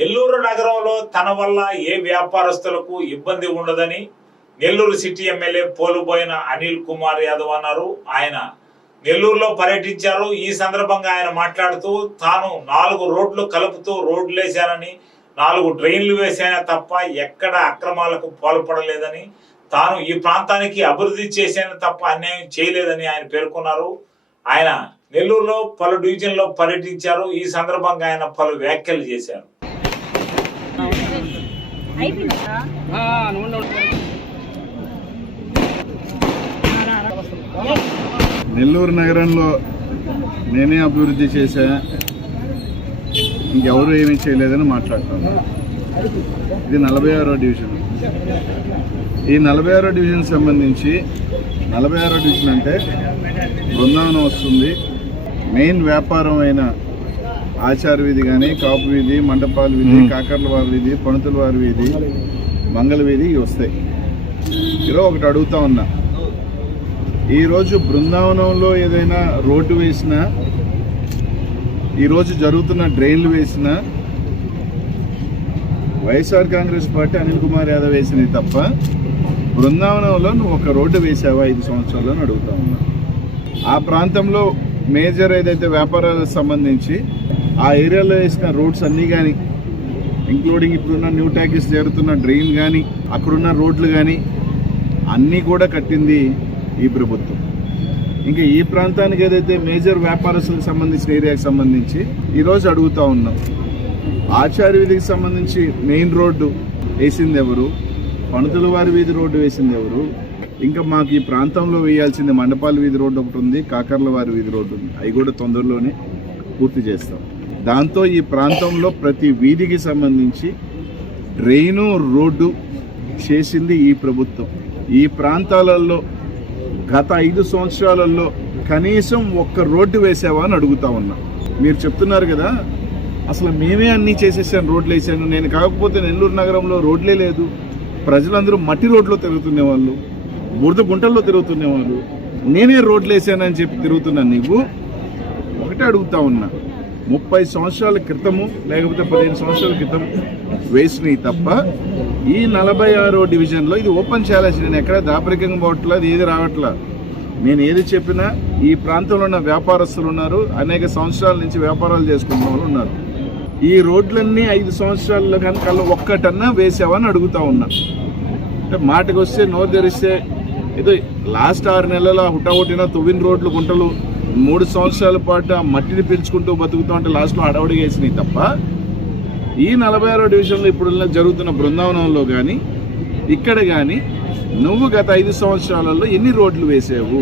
నెల్లూరు నగరంలో తన వల్ల ఏ వ్యాపారస్తులకు ఇబ్బంది ఉండదని నెల్లూరు సిటీ ఎమ్మెల్యే పోలుబోయిన అనిల్ కుమార్ యాదవ్ అన్నారు. ఆయన నెల్లూరులో పర్యటించారు. ఈ సందర్భంగా ఆయన మాట్లాడుతూ తాను నాలుగు రోడ్లు కలుపుతూ రోడ్లు వేశానని నాలుగు డ్రైన్లు వేశానే తప్ప ఎక్కడ అక్రమాలకు పాల్పడలేదని తాను ఈ ప్రాంతానికి అభివృద్ధి చేశాను తప్ప అన్యాయం చేయలేదని ఆయన పేర్కొన్నారు. ఆయన నెల్లూరులో పలు డివిజన్లో పర్యటించారు. ఈ సందర్భంగా ఆయన పలు వ్యాఖ్యలు చేశారు. నెల్లూరు నగరంలో నేనే అభివృద్ధి చేశా. ఇంకెవరు ఏమీ చేయలేదని మాట్లాడతాను ఇది నలభై ఆరో డివిజన్. ఈ నలభై ఆరో డివిజన్ సంబంధించి నలభై ఆరో డివిజన్ అంటే బృందావనం వస్తుంది. మెయిన్ వ్యాపారం అయిన ఆచార వీధి కానీ కాపు వీధి మండపాల వీధి కాకర్ల వారి వీధి పణుతుల వారి వీధి మంగళ వీధి ఇవి వస్తాయి. ఈరోజు ఒకటి అడుగుతా ఉన్నా. ఈరోజు బృందావనంలో ఏదైనా రోడ్డు వేసినా ఈరోజు జరుగుతున్న డ్రైన్లు వేసినా వైఎస్ఆర్ కాంగ్రెస్ పార్టీ అనిల్ కుమార్ యాదవ్ వేసినవి తప్ప బృందావనంలో నువ్వు ఒక రోడ్డు వేసావా ఐదు సంవత్సరాల్లో అని అడుగుతా ఉన్నా. ఆ ప్రాంతంలో మేజర్ ఏదైతే వ్యాపారాలకు సంబంధించి ఆ ఏరియాలో వేసిన రోడ్స్ అన్నీ కానీ ఇంక్లూడింగ్ ఇప్పుడున్న న్యూ ట్యాకిస్ జరుగుతున్న డ్రైన్ కానీ అక్కడున్న రోడ్లు కానీ అన్నీ కూడా కట్టింది ఈ ప్రభుత్వం. ఇంకా ఈ ప్రాంతానికి ఏదైతే మేజర్ వ్యాపారస్తులకు సంబంధించిన ఏరియాకి సంబంధించి ఈరోజు అడుగుతూ ఉన్నాం. ఆచార్య వీధికి సంబంధించి మెయిన్ రోడ్డు వేసింది ఎవరు? పణుతుల వారి వీధి రోడ్డు వేసింది ఎవరు? ఇంకా మాకు ఈ ప్రాంతంలో వేయాల్సింది మండపాల వీధి రోడ్డు ఒకటి ఉంది కాకర్ల వారి వీధి రోడ్డు ఉంది. అవి కూడా తొందరలోనే పూర్తి చేస్తాం. దాంతో ఈ ప్రాంతంలో ప్రతి వీధికి సంబంధించి డ్రైను రోడ్డు చేసింది ఈ ప్రభుత్వం. ఈ ప్రాంతాలలో గత ఐదు సంవత్సరాలలో కనీసం ఒక్క రోడ్డు వేసావా అని అడుగుతా ఉన్నా. మీరు చెప్తున్నారు కదా అసలు మేమే అన్నీ చేసేసాను రోడ్లు వేసాను. నేను కాకపోతే నెల్లూరు నగరంలో రోడ్లే లేదు. ప్రజలందరూ మట్టి రోడ్లో తిరుగుతునే వాళ్ళు బురద గుంటల్లో తిరుగుతునే వాళ్ళు. నేనే రోడ్లు వేసానని చెప్పి తిరుగుతున్నా నీవు? ఒకటే అడుగుతా ఉన్నా. ముప్పై సంవత్సరాల క్రితము లేకపోతే పదిహేను సంవత్సరాల క్రితం వేసినవి తప్ప ఈ నలభై ఆరో డివిజన్లో ఇది ఓపెన్ ఛాలెంజ్. నేను ఎక్కడ దాపరికంగా పోవట్లా అది ఏది రావట్లా నేను ఏది చెప్పినా ఈ ప్రాంతంలో ఉన్న వ్యాపారస్తులు ఉన్నారు అనేక సంవత్సరాల నుంచి వ్యాపారాలు చేసుకున్న వాళ్ళు ఉన్నారు. ఈ రోడ్లన్నీ ఐదు సంవత్సరాల్లో కనుక ఒక్కటన్నా వేసావని అడుగుతా ఉన్నా. అంటే మాటకు వస్తే నోరు తెరిస్తే ఏదో లాస్ట్ ఆరు నెలల హుటాహుటిన తువ్విన రోడ్లు గుంటలు మూడు సంవత్సరాల పాటు ఆ మట్టిని పీల్చుకుంటూ బతుకుతూ ఉంటే లాస్ట్లో అడవడిగా వేసినాయి తప్ప ఈ నలభై ఆరో డివిజన్లో ఇప్పుడు జరుగుతున్న బృందావనంలో కానీ ఇక్కడ కానీ నువ్వు గత ఐదు సంవత్సరాలలో ఎన్ని రోడ్లు వేసావు?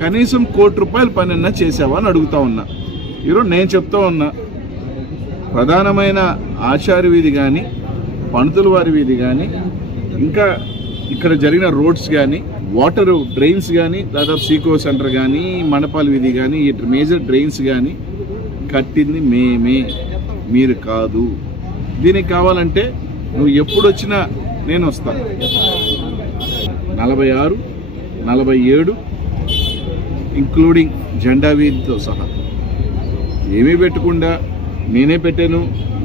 కనీసం కోటి రూపాయలు పనన్నా చేసావా అని అడుగుతా ఉన్నా. ఈరోజు నేను చెప్తా ఉన్నా ప్రధానమైన ఆచార్య వీధి కానీ పంతుల వారి వీధి కానీ ఇంకా ఇక్కడ జరిగిన రోడ్స్ కానీ వాటర్ డ్రైన్స్ కానీ దాదాపు సీకో సెంటర్ కానీ మండపాల వీధి కానీ ఇటు మేజర్ డ్రైన్స్ కానీ కట్టింది మేమే. మీరు కాదు. దీనికి కావాలంటే నువ్వు ఎప్పుడు వచ్చినా నేను వస్తాను నలభై ఆరు నలభై ఏడు ఇంక్లూడింగ్ జెండా వీధితో సహా. ఏమీ పెట్టకుండా నేనే పెట్టాను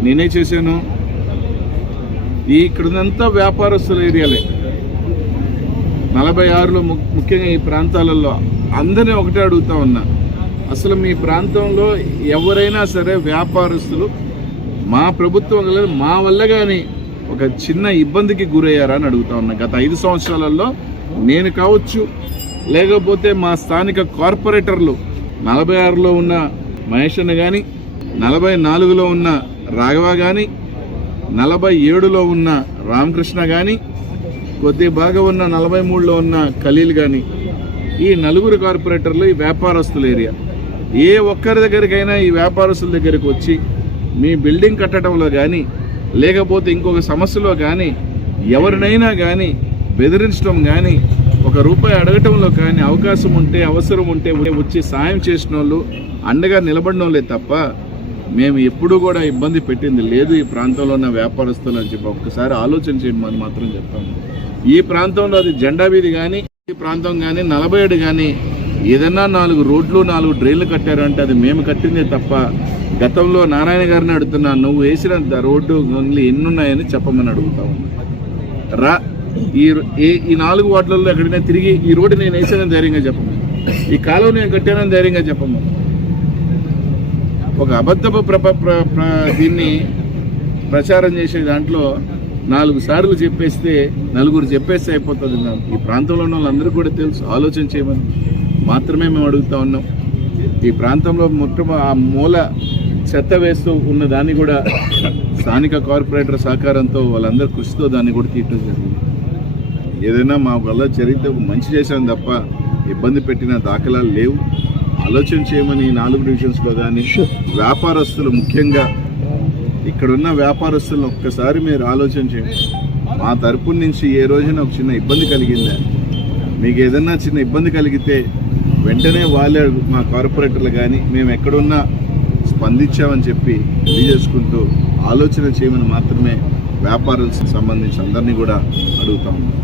నేనే చేశాను. ఈ ఇక్కడంతా వ్యాపారస్తుల ఏరియాలే. నలభై ఆరులో ము- ముఖ్యంగా ఈ ప్రాంతాలలో అందరినీ ఒకటే అడుగుతా ఉన్నా. అసలు మీ ప్రాంతంలో ఎవరైనా సరే వ్యాపారస్తులు మా ప్రభుత్వం వల్ల మా వల్ల కానీ ఒక చిన్న ఇబ్బందికి గురయ్యారా అని అడుగుతా ఉన్నా. గత ఐదు సంవత్సరాలలో నేను కావచ్చు లేకపోతే మా స్థానిక కార్పొరేటర్లు నలభై ఆరులో ఉన్న మహేష్ అన్న కానీ నలభై నాలుగులో ఉన్న రాఘవ కానీ నలభై ఏడులో ఉన్న రామకృష్ణ కానీ కొద్ది బాగా ఉన్న నలభై మూడులో ఉన్న ఖలీల్ కానీ ఈ నలుగురు కార్పొరేటర్లు ఈ వ్యాపారస్తుల ఏరియా. ఏ ఒక్కరి దగ్గరికైనా ఈ వ్యాపారస్తుల దగ్గరికి వచ్చి మీ బిల్డింగ్ కట్టడంలో కానీ లేకపోతే ఇంకొక సమస్యలో కానీ ఎవరినైనా కానీ బెదిరించడం కానీ ఒక రూపాయి అడగటంలో కానీ అవకాశం ఉంటే అవసరం ఉంటే వచ్చి సాయం చేసిన వాళ్ళు అండగా నిలబడిన తప్ప మేము ఎప్పుడూ కూడా ఇబ్బంది పెట్టింది లేదు ఈ ప్రాంతంలో ఉన్న వ్యాపారస్తులు అని చెప్పి ఒక్కసారి ఆలోచన చేయమని మాత్రం చెప్తాము ఈ ప్రాంతంలో అది జెండా వీధి కానీ ఈ ప్రాంతం కానీ నలభై ఏడు కానీ ఏదన్నా నాలుగు రోడ్లు నాలుగు డ్రైన్లు కట్టారంటే అది మేము కట్టిందే తప్ప గతంలో నారాయణ గారిని అడుగుతున్నా నువ్వు వేసిన రోడ్డు గంగులు ఎన్ని ఉన్నాయని చెప్పమని అడుగుతావు రా ఈ ఈ నాలుగు వాటిలలో ఎక్కడైనా తిరిగి ఈ రోడ్డు నేను వేసానని ధైర్యంగా చెప్పము ఈ కాలువ నేను కట్టానని ధైర్యంగా చెప్పము ఒక అబద్ధపు ప్రప ప్ర- దీన్ని ప్రచారం చేసే దాంట్లో నాలుగు సార్లు చెప్పేస్తే నలుగురు చెప్పేస్తే అయిపోతుంది నా- ఈ ప్రాంతంలో ఉన్న వాళ్ళందరూ కూడా తెలుసు ఆలోచన చేయమని మాత్రమే మేము అడుగుతా ఉన్నాం. ఈ ప్రాంతంలో మొత్తం ఆ మూల చెత్త వేస్తూ ఉన్న దాన్ని కూడా స్థానిక కార్పొరేటర్ సహకారంతో వాళ్ళందరూ కృషితో దాన్ని కూడా తీయటం జరిగింది. ఏదైనా మా వల్ల జరిగితే మంచి చేశాం తప్ప ఇబ్బంది పెట్టిన దాఖలాలు లేవు. ఆలోచన చేయమని నాలుగు డివిజన్స్లో కానీ వ్యాపారస్తులు ముఖ్యంగా ఇక్కడున్న వ్యాపారస్తులను ఒక్కసారి మీరు ఆలోచన చేయండి. మా తరపు నుంచి ఏ రోజున ఒక చిన్న ఇబ్బంది కలిగిందా? మీకు ఏదన్నా చిన్న ఇబ్బంది కలిగితే వెంటనే వాళ్ళే మా కార్పొరేటర్లు కానీ మేము ఎక్కడున్నా స్పందించామని చెప్పి తెలియజేసుకుంటూ ఆలోచన చేయమని మాత్రమే వ్యాపారులకు సంబంధించి అందరినీ కూడా అడుగుతా ఉన్నాం.